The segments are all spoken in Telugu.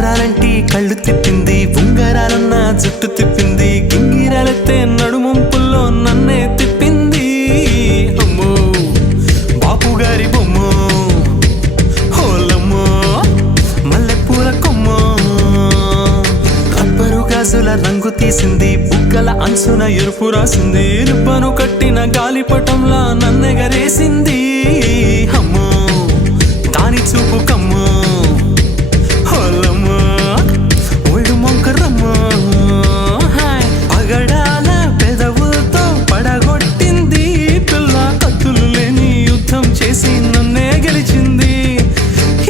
ఉంగరాలంటి కళ్ళు తిప్పింది, ఉంగరాలన్న జుట్టు తిప్పింది, గింగిరాలెత్తే నడుమంపుల్లో నన్నే తిప్పింది. అమ్మో బాపు గారి బొమ్మ, హోలమ్మో మల్లెపూల కొమ్మ, రబ్బరు గాజుల రంగు తీసింది, బుగ్గల అంచున ఎరుపు రాసింది, రిబ్బను కట్టిన గాలిపటంలా నన్నెగరేసింది. అమ్మో దాని చూపు కమ్మ, హోలమ్మ ఒళ్ళు మొంకరమ్మ, పగడాల పెదవులతో పడగొట్టింది పిల్ల, కత్తులు లేని యుద్ధం చేసి నన్నే గెలిచింది,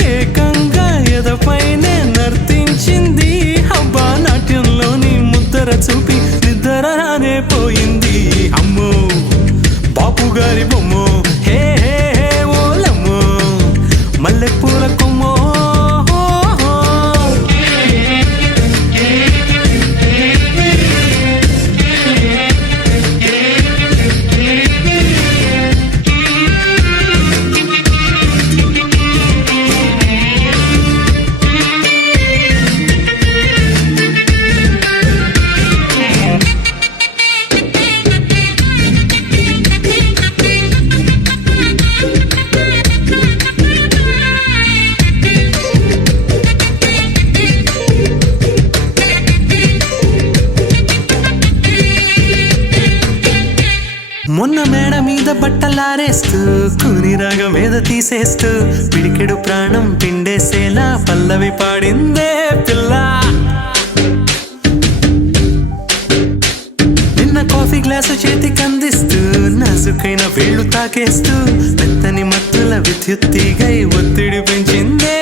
ఏకంగా ఎదపైనే నర్తించింది. అబ్బా నాట్యంలోని ముద్దర చూపి నిద్ర రానే పోయింది. అమ్మో బాపు గారి బొమ్మ, హే హే హే ఓలమ్మో మల్లెపూల కొమ్మ. మొన్న మేడ మీద బట్టలారేస్తూ కూని రాగ మీద తీసేస్తూ పిడికెడు ప్రాణం పిండేసేలా పల్లవి పాడిందే పిల్ల. నిన్న కాఫీ గ్లాసు చేతికి అందిస్తూ నాజుకైన వేళ్ళు తాకేస్తూ మెత్తని మత్తుల విద్యుత్తిగై ఒత్తిడి పెంచిందే.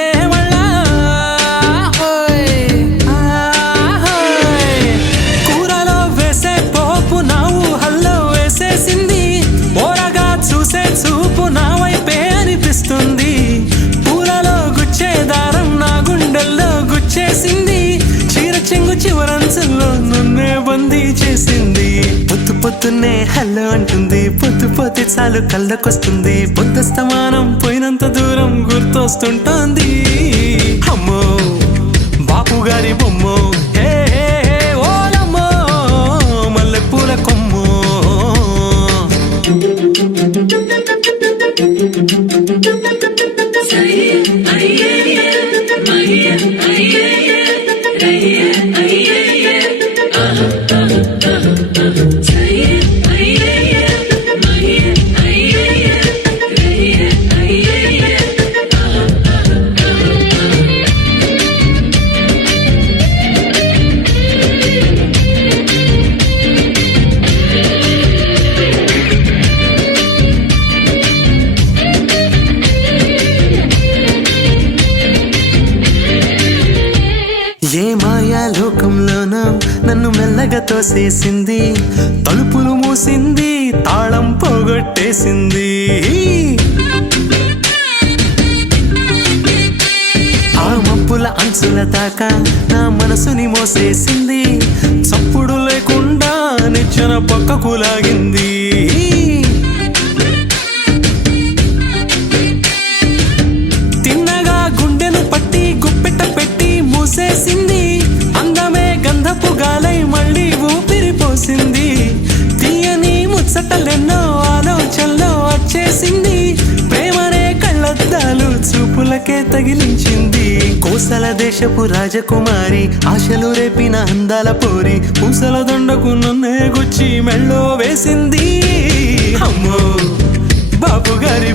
కూరలో వేసే పోపు నా ఊహల్లో వేసేసింది, ఓరగా చూసే చూపు నా వైపే అనిపిస్తుంది, పూలలో గుచ్చే దారం నా గుండెల్లో గుచ్చేసింది, చీర చెంగు చివరంచుల్లో నన్నే బందీ చేసింది. పొద్దు పొద్దున్నే హల్లో అంటుంది, పొద్దు పోతే చాలు కళ్ళకొస్తుంది, పొద్దస్తమానం పోయినంత దూరం గుర్తొస్తుంటోంది. అమ్మో బాపు గారి బొమ్మ, హే హే హే ఓలమ్మో మల్లెపూల కొమ్మ. ఏ మాయా లోకంలోనో నన్ను మెల్లగా తోసేసింది, తలుపులు మూసింది, తాళం పోగొట్టేసింది. ఆ మబ్బుల అంచుల దాకా నా మనసుని మోసేసింది, చప్పుడు లేకుండా నిచ్చెన పక్కకు లాగింది. తిన్నగా గుండెను పట్టి గుప్పెట పెట్టి మూసేసింది, అందమే గంధపు గాలై మళ్ళీ ఊపిరి పోసింది, తీయని ముచ్చటలెన్నో ఆలోచనలో వచ్చేసింది, ప్రేమనే కళ్ళద్దాలు చూపులకే తగిలించింది. కోసల దేశపు రాజకుమారి, ఆశలు రేపిన అందాల పోరి, పూసల దొండకు నన్నే గుచ్చి మెళ్ళో వేసింది. అమ్మో బాపు గారి